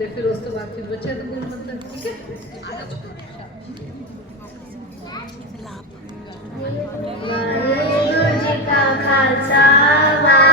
ਤੇ ਫਿਰ ਉਸ ਤੋਂ ਬਾਅਦ ਫਿਰ ਬੱਚੇ ਦਾ ਦਿਲ ਮਤਲਬ ਠੀਕ ਹੈ ਆ ਜਾਓ ਵਾਹਿਗੁਰੂ ਜੀ ਕਾ Khalsa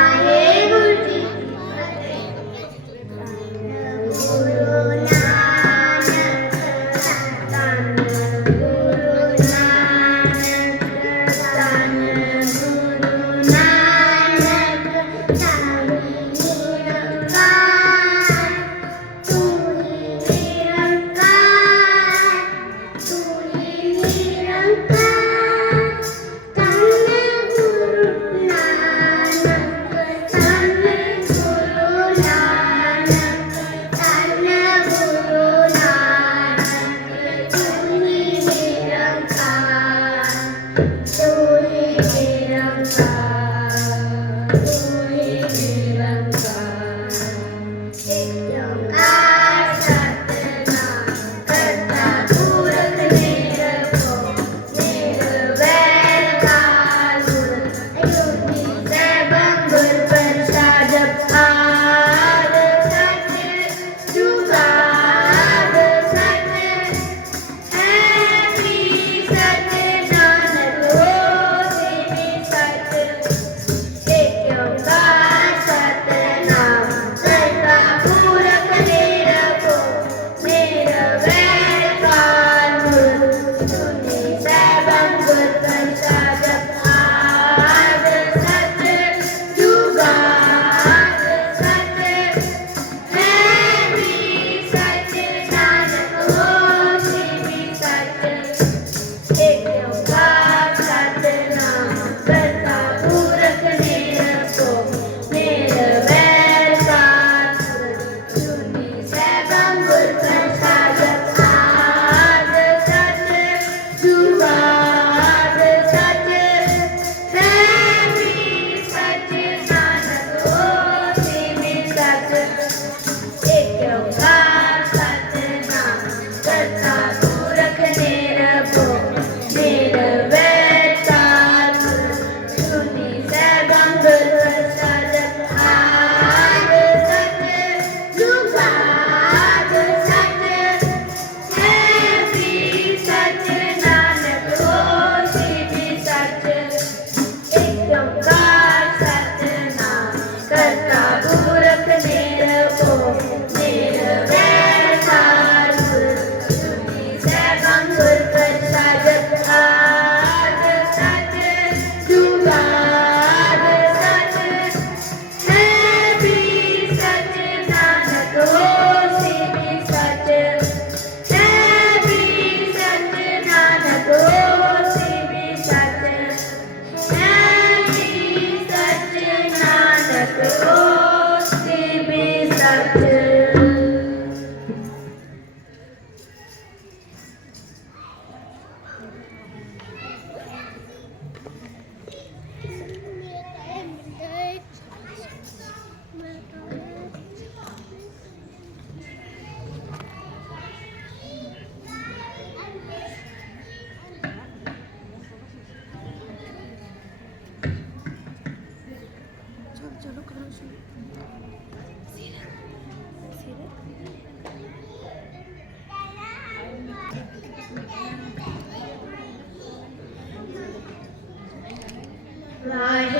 Mas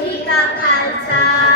de cacaça.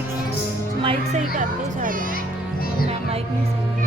Mike mike सही करते सारे। मैं माइक नहीं सही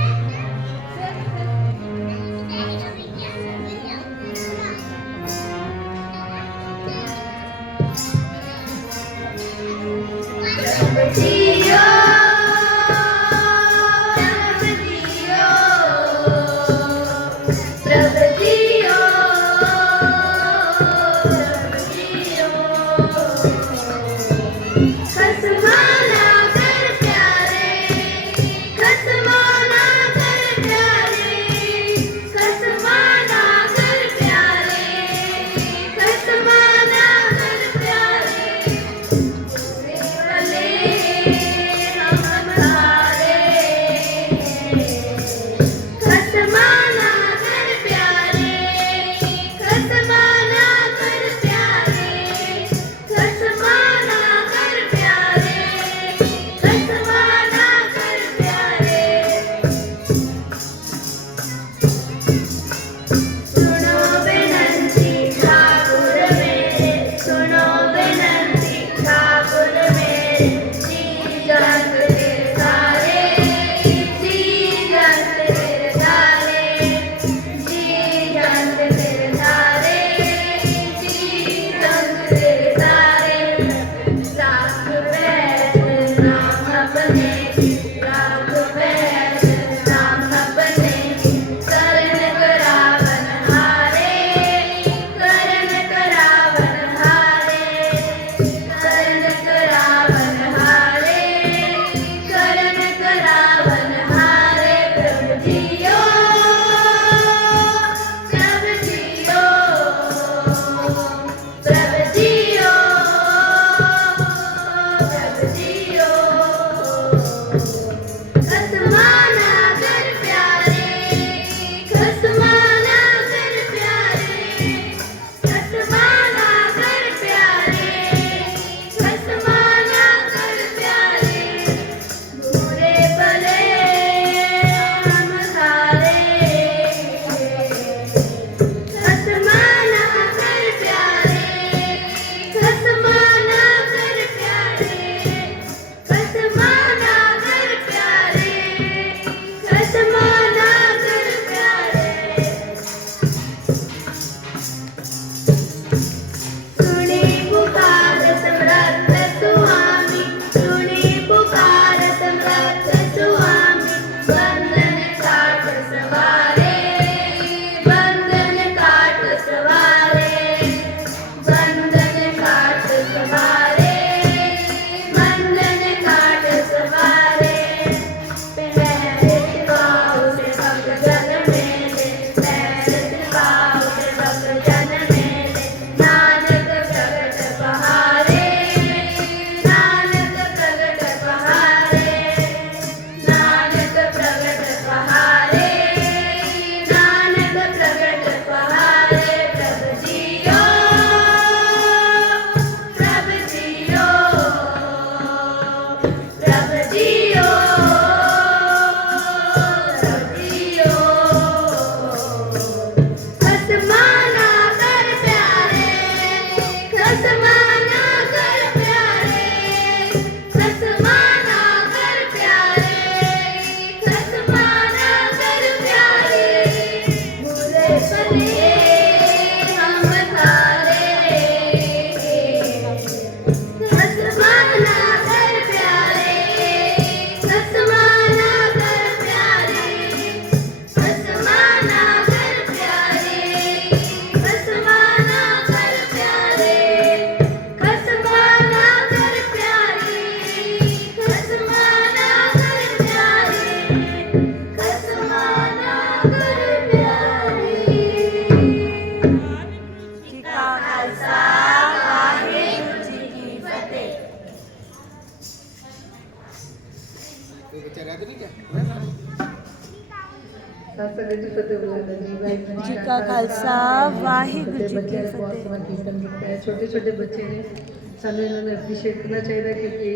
ਵਾਹਿਗੁਰੂ ਜੀ ਕੀ ਬੱਚਿਆਂ ਨੇ ਬਹੁਤ ਫਤਿਹ ਸੋਹਣਾ ਕੀਰਤਨ ਕੀਤਾ ਹੈ ਛੋਟੇ ਛੋਟੇ ਬੱਚੇ ਨੇ ਸਾਨੂੰ ਇਹਨਾਂ ਨੂੰ ਐਪਰੀਸ਼ੀਏਟ ਕਰਨਾ ਚਾਹੀਦਾ ਕਿਉਂਕਿ ਇਸ